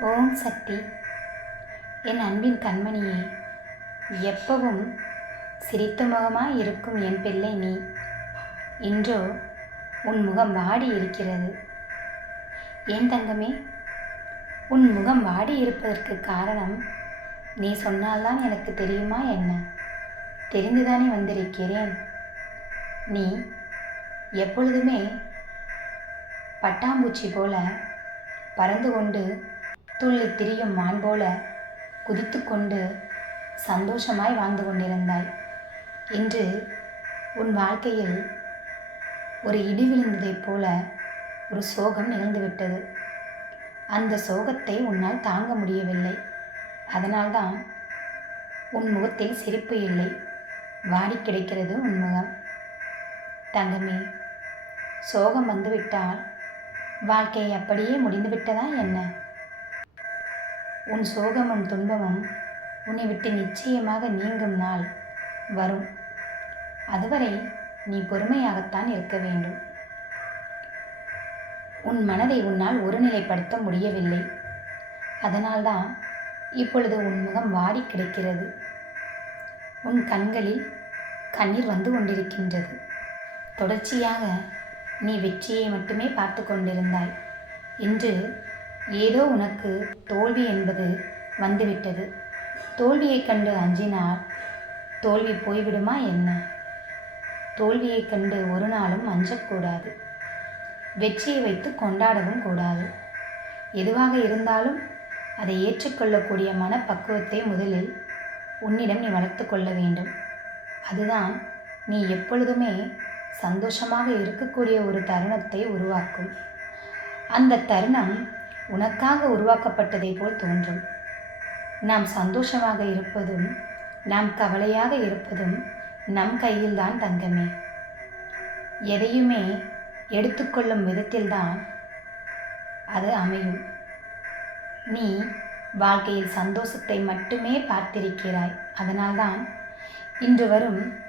ஓம் சக்தி. என் அன்பின் கண்மணியே எப்பவும் சிரித்த முகமாய் இருக்கும் என் பிள்ளை நீ. இன்றோ உன் முகம் வாடி இருக்கிறது. ஏன் தங்கமே? உன் முகம் வாடி இருப்பதற்கு காரணம் நீ சொன்னால்தான் எனக்கு தெரியுமா என்ன? தெரிந்துதானே வந்திருக்கிறேன். நீ எப்பொழுதுமே பட்டாம்பூச்சி போல பறந்து கொண்டு துள்ளி திரியும் மான் போல குதித்து கொண்டு சந்தோஷமாய் வாழ்ந்து கொண்டிருந்தாய். இன்று உன் வாழ்க்கையில் ஒரு இடி விழுந்ததைப் போல ஒரு சோகம் நிகழ்ந்துவிட்டது. அந்த சோகத்தை உன்னால் தாங்க முடியவில்லை. அதனால்தான் உன் முகத்தில் சிரிப்பு இல்லை. வாடி கிடைக்கிறது உன் முகம். தங்கமே சோகம் வந்துவிட்டால் வாழ்க்கை அப்படியே முடிந்துவிட்டதா என்ன? உன் சோகமும் துன்பமும் உன்னை விட்டு நிச்சயமாக நீங்கும் நாள் வரும். அதுவரை நீ பொறுமையாகத்தான் இருக்க வேண்டும். உன் மனதை உன்னால் ஒருநிலைப்படுத்த முடியவில்லை. அதனால்தான் இப்பொழுது உன் முகம் வாடி கிடக்கிறது. உன் கண்களில் கண்ணீர் வந்து கொண்டிருக்கின்றது. தொடர்ச்சியாக நீ வெற்றியை மட்டுமே பார்த்து கொண்டிருந்தாய். இன்று ஏதோ உனக்கு தோல்வி என்பது வந்துவிட்டது. தோல்வியைக் கண்டு அஞ்சினால் தோல்வி போய்விடுமா என்ன? தோல்வியைக் கண்டு ஒரு நாளும் அஞ்சக்கூடாது. வெற்றியை வைத்து கொண்டாடவும் கூடாது. எதுவாக இருந்தாலும் அதை ஏற்றுக்கொள்ளக்கூடிய மனப்பக்குவத்தை முதலில் உன்னிடம் நீ வளர்த்து கொள்ள வேண்டும். அதுதான் நீ எப்பொழுதுமே சந்தோஷமாக இருக்கக்கூடிய ஒரு தருணத்தை உருவாக்கும். அந்த தருணம் உனக்காக உருவாக்கப்பட்டதை போல் தோன்றும். நாம் சந்தோஷமாக இருப்பதும் நாம் கவலையாக இருப்பதும் நம் கையில்தான் தங்கமே. எதையுமே எடுத்துக்கொள்ளும் விதத்தில்தான் அது அமையும். நீ வாழ்க்கையில் சந்தோஷத்தை மட்டுமே பார்த்திருக்கிறாய். அதனால்தான் இன்று வரும்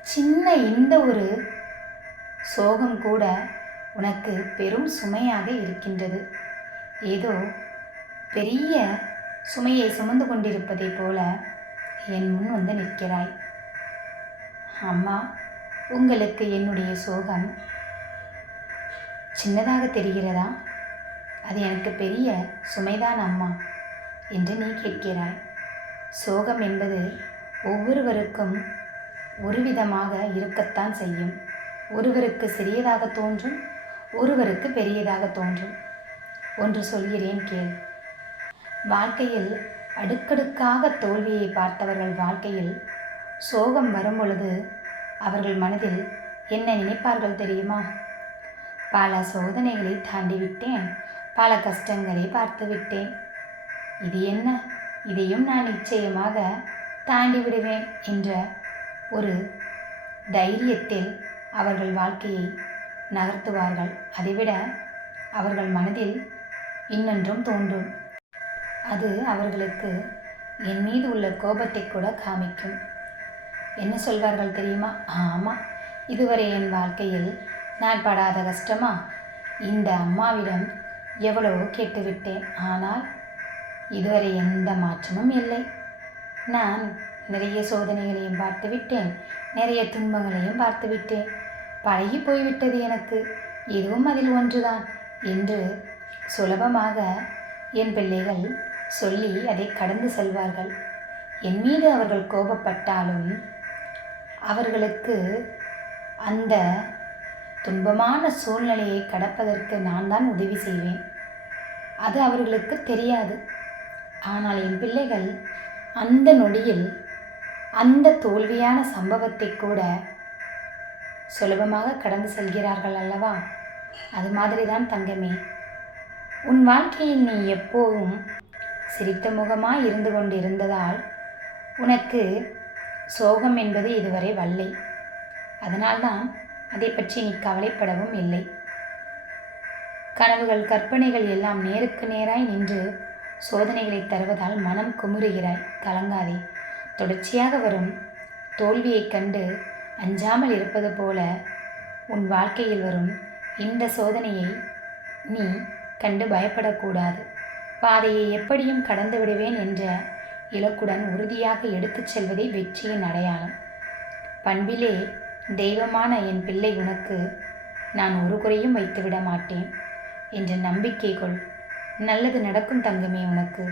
சின்ன இந்த ஒரு சோகம் கூட உனக்கு பெரும் சுமையாக இருக்கின்றது. ஏதோ பெரிய சுமையை சுமந்து கொண்டிருப்பதைப் போல என் முன் வந்து நிற்கிறாய். அம்மா உங்களுக்கு என்னுடைய சோகம் சின்னதாக தெரிகிறதா? அது எனக்கு பெரிய சுமைதான் அம்மா என்று நீ கேட்கிறாய். சோகம் என்பது ஒவ்வொருவருக்கும் ஒரு விதமாக இருக்கத்தான் செய்யும். ஒருவருக்கு சிறியதாக தோன்றும் ஒருவருக்கு பெரியதாக தோன்றும். ஒன்று சொல்கிறேன் கேள். வாழ்க்கையில் அடுக்கடுக்காக தோல்வியை பார்த்தவர்கள் வாழ்க்கையில் சோகம் வரும்பொழுது அவர்கள் மனதில் என்ன நினைப்பார்கள் தெரியுமா? பல சோதனைகளை தாண்டி விட்டேன். பல கஷ்டங்களை பார்த்து விட்டேன். இது என்ன? இதையும் நான் நிச்சயமாக தாண்டி விடுவேன் என்ற ஒரு தைரியத்தில் அவர்கள் வாழ்க்கையை நகர்த்துவார்கள். அதைவிட அவர்கள் மனதில் இன்னென்றும் தோன்றும். அது அவர்களுக்கு என் மீது உள்ள கோபத்தை கூட காமிக்கும். என்ன சொல்வார்கள் தெரியுமா? ஆமாம் இதுவரை என் வாழ்க்கையில் நான் படாத கஷ்டமா? இந்த அம்மாவிடம் எவ்வளவோ கேட்டுவிட்டேன். ஆனால் இதுவரை எந்த மாற்றமும் இல்லை. நான் நிறைய சோதனைகளையும் பார்த்து விட்டேன் நிறைய துன்பங்களையும் பார்த்து விட்டேன் பழகி போய்விட்டது எனக்கு. இதுவும் அதில் ஒன்றுதான். என்று சுலபமாக என் பிள்ளைகள் சொல்லி அதை கடந்து செல்வார்கள். என் மீது அவர்கள் கோபப்பட்டாலும் அவர்களுக்கு அந்த துன்பமான சூழ்நிலையை கடப்பதற்கு நான் தான் உதவி செய்வேன். அது அவர்களுக்கு தெரியாது. ஆனால் என் பிள்ளைகள் அந்த நொடியில் அந்த தோல்வியான சம்பவத்தை கூட சுலபமாக கடந்து செல்கிறார்கள் அல்லவா? அது மாதிரி தான் தங்கமே. உன் வாழ்க்கையில் நீ எப்போதும் சிரித்த முகமாய் இருந்து கொண்டிருந்ததால் உனக்கு சோகம் என்பது இதுவரை வல்லை அதனால்தான் அதை பற்றி நீ கவலைப்படவும் இல்லை. கனவுகள் கற்பனைகள் எல்லாம் நேருக்கு நேராய் நின்று சோதனைகளை தருவதால் மனம் குமுறுகிறாய். கலங்காதே. தொடர்ச்சியாக வரும் தோல்வியைக் கண்டு அஞ்சாமல் இருப்பது போல உன் வாழ்க்கையில் வரும் இந்த சோதனையை நீ கண்டு பயப்படக்கூடாது. பாதையை எப்படியும் கடந்து விடுவேன் என்ற இலக்குடன் உறுதியாக எடுத்துச் செல்வதே வெற்றியின் அடையாளம். பண்பிலே தெய்வமான என் பிள்ளை உனக்கு நான் ஒரு குறையும் வைத்துவிட மாட்டேன். என்ற நம்பிக்கை கொள் நல்லது நடக்கும் தங்கமே உனக்கு.